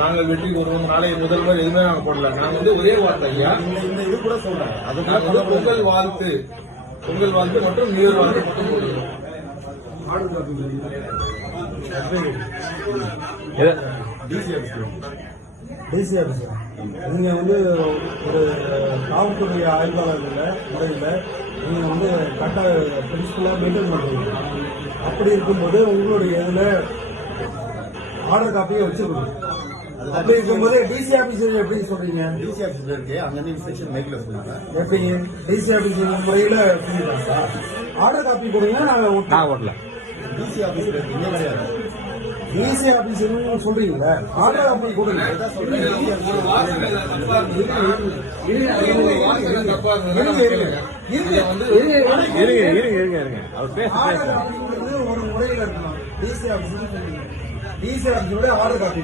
நாங்கள் வெற்றி பெறுவோம் நாளை முதல்வர் எதுவுமே நாங்க போடல. நாங்க வந்து ஒரே வார்த்தை ஐயா. இது கூட சொல்றேன் அது வந்து பொங்கல் வாழ்த்து. பொங்கல் வாழ்த்து மற்றும் நீர் வாழ்த்து மட்டும் போடுறோம் டிசி ஆஃபீஸர் நீங்க வந்து ஒரு காவல்துறை ஆய்வாளர்கள் முறையில் நீங்க வந்து கட்ட பிரின்சிபலாக மெயின்டைன் பண்றீங்க. அப்படி இருக்கும்போது உங்களுடைய இதுல ஆர்டர் காப்பியை வச்சிருக்கணும் அப்படி இருக்கும்போது டிசி ஆஃபீஸர் எப்படி சொல்றீங்க? டிசி ஆஃபீஸ்ல இருக்கு அங்க இருந்து இன்ஸ்ட்ரக்ஷன் மைக்ல சொன்னாங்க எப்படி டிசி ஆஃபீஸர் முறையில் ஆர்டர் காப்பி கொடுங்க நாங்கள் நான் ஓட்டல. டிசி இங்க கிடையாது. டிசி ஆஃபீஸர் சொல்றீங்களா ஆர்டர் காப்பி கொடுங்க இருங்க, இருங்க. இருங்க, வந்து இருங்க, அவர் பேச ஒரு முறையில் இருக்கணும். டிசி ஆஃபீஸ் டிசி ஆஃபீஸோட ஆர்டர் காப்பி